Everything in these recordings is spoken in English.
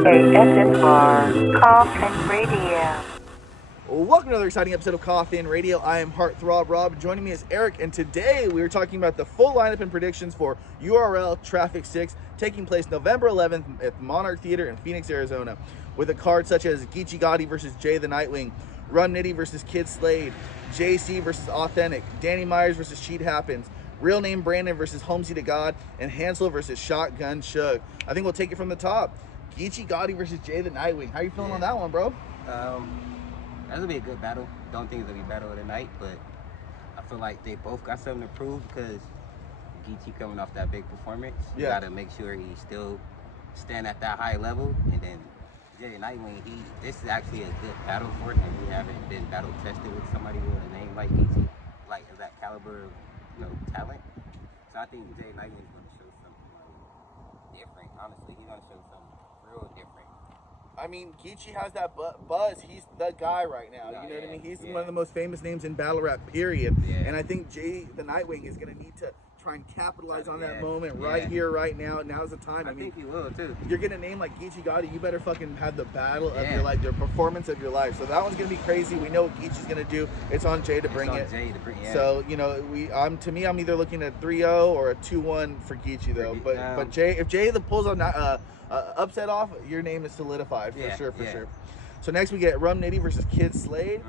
ASMR Coffin Radio. Welcome to another exciting episode of Coffin Radio. I am Heartthrob Rob. Joining me is Eric, and today we are talking about the full lineup and predictions for URL Traffic 6, taking place November 11th at Monarch Theater in Phoenix, Arizona, with a card such as Geechee Gotti versus Jay the Nightwing, Rum Nitty versus Kid Slade, JC versus Authentic, Danny Myers versus Sheet Happens, Real Name Brandon versus Holmesy to God, and Hansel versus Shotgun Shug. I think we'll take it from the top. Geechee Gotti versus Jay the Nightwing. How you feeling on that one, bro? That's gonna be a good battle. Don't think it's gonna be battle of the night, but I feel like they both got something to prove because Geechee coming off that big performance. You gotta make sure he still stand at that high level, and then Jay Nightwing, this is actually a good battle for him. We haven't been battle tested with somebody with a name like Geechee, like of that caliber of talent. So I think Jay Nightwing's gonna show something like different. Honestly, he's gonna show something real different. I mean, Geechee has that buzz. He's the guy right now. You know what I mean? He's one of the most famous names in battle rap, period. And I think Jay the Nightwing is going to need to try and capitalize on that moment right here, right now. Now's the time. I think he will, too. You're getting a name like Geechee Gotti, you better fucking have the battle of your life, your performance of your life. So that one's going to be crazy. We know what Geechee's going to do. It's on Jay to bring it. So, you know, to me, I'm either looking at 3-0 or a 2-1 for Geechee, though. But Jay, if Jay pulls on upset off, your name is solidified for sure. So next we get Rum Nitty versus Kid Slade.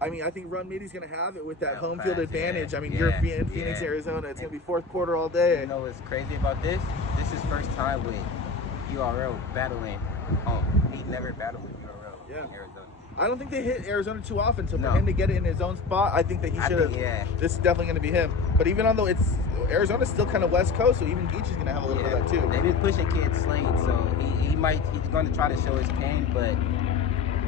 I mean, I think Rum Nitty's gonna have it with that home field advantage. I mean, you're in Phoenix, Arizona. It's gonna be fourth quarter all day. You know what's crazy about this? This is first time with URL battling home. He's never battled with URL in Arizona. I don't think they hit Arizona too often, so for him to get it in his own spot, I think that he should have. This is definitely going to be him. But even though Arizona's still kind of West Coast, so even Geechee's going to have a little bit of that too. They've been pushing Kid Slade, so he's going to try to show his pain, but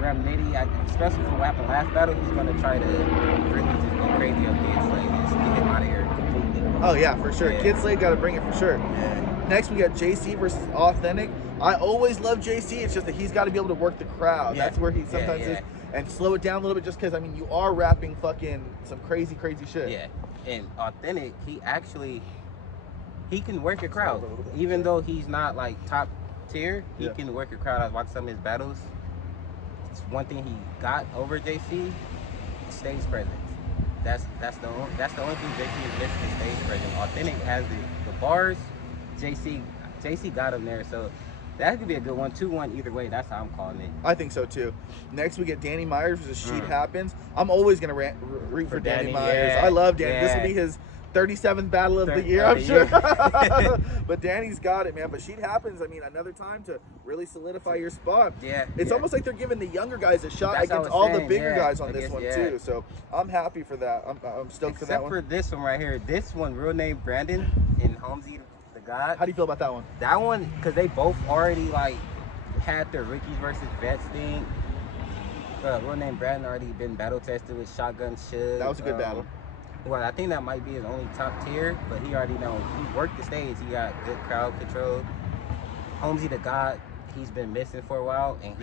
Rum Nitty, especially for what happened last battle, he's going to try to really just go crazy on Kid Slade and just get him out of here completely. Oh yeah, for sure. Kid Slade got to bring it for sure. Next we got JC versus Authentic. I always love JC. It's just that he's got to be able to work the crowd. That's where he sometimes is. And slow it down a little bit, just because, I mean, you are rapping fucking some crazy shit. Yeah, and Authentic, he can work a crowd. Even though he's not, like, top tier, he can work a crowd. I was watching some of his battles. It's one thing he got over JC, stage presence. That's the only thing JC is missing, is stage presence. Authentic has the bars. JC got him there, so that could be a good one. 2-1 either way. That's how I'm calling it. I think so too. Next we get Danny Myers versus Sheet Happens. I'm always gonna root for Danny Myers. I love Danny. This will be his 37th battle of the year, I'm sure. But Danny's got it, man. But Sheet Happens, I mean, another time to really solidify your spot. It's almost like they're giving the younger guys a shot against all the bigger guys on this one too. So I'm happy for that. I'm stoked for that one. Except for this one right here. This one, Real Name Brandon and Holmesy God. How do you feel about that one? That one, because they both already like had their rookies versus vets thing. Real Name Brandon already been battle tested with Shotgun Shug. That was a good battle. Well, I think that might be his only top tier, but he already know he worked the stage. He got good crowd control. Holmesy the God, he's been missing for a while, and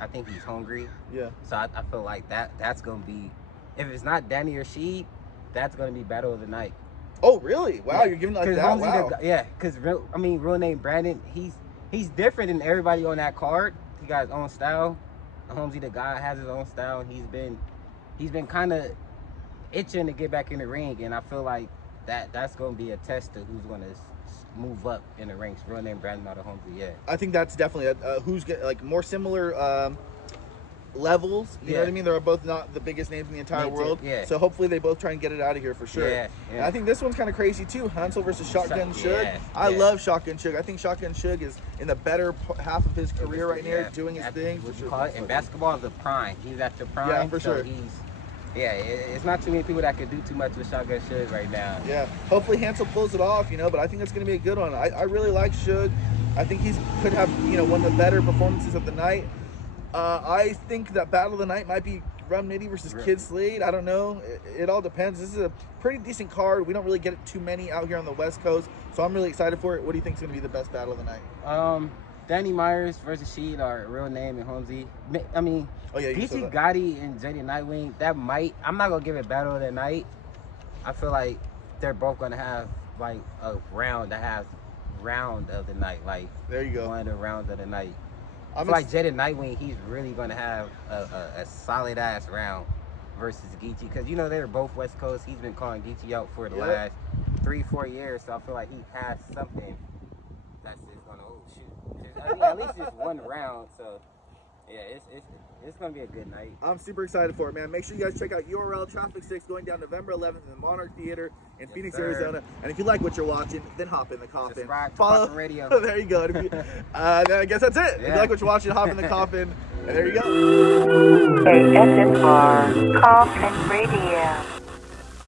I think he's hungry. Yeah. So I feel like that's gonna be, if it's not Danny or Sheed, that's gonna be battle of the night. Oh really? Wow, you're giving like that? Wow. Because Real Name Brandon, he's different than everybody on that card. He got his own style. Holmesy the guy has his own style, and he's been kind of itching to get back in the ring, and I feel like that's gonna be a test to who's gonna move up in the ranks. Real Name Brandon out of Holmesy, I think that's definitely who's like more similar levels, you know what I mean? They're both not the biggest names in the entire world, so hopefully they both try and get it out of here for sure. And I think this one's kind of crazy too. Hansel versus Shotgun Shug. I love Shotgun Shug. I think Shotgun Shug is in the better half of his career right now, doing his thing. In basketball, the prime. He's at the prime. Yeah, for sure. It's not too many people that could do too much with Shotgun Shug right now. Yeah, hopefully Hansel pulls it off, but I think it's going to be a good one. I really like Shug. I think could have, one of the better performances of the night. I think that battle of the night might be Rum Nitty versus Kid Slade. I don't know. It all depends. This is a pretty decent card. We don't really get too many out here on the West Coast, so I'm really excited for it. What do you think is going to be the best battle of the night? Danny Myers versus Sheed are Real Name and Holmesy. I mean, Geechee Gotti and Jay the Nightwing, I'm not going to give it battle of the night. I feel like they're both going to have like a round of the night. Like, there you go. One of the rounds of the night. I feel like Jada Nightwing, he's really gonna have a solid ass round versus Geechee, because you know they're both West Coast. He's been calling Geechee out for the last 3-4 years, so I feel like he has something that's just gonna shoot. At least just one round. So yeah, it's gonna be a good night. I'm super excited for it, man. Make sure you guys check out URL Traffic 6 going down November 11th in the Monarch Theater in Phoenix, Arizona. And if you like what you're watching, then hop in the coffin. Subscribe to Follow Coffin Radio. There you go. Then I guess that's it. If you like what you're watching, hop in the coffin. And there you go. ASMR Coffin Radio.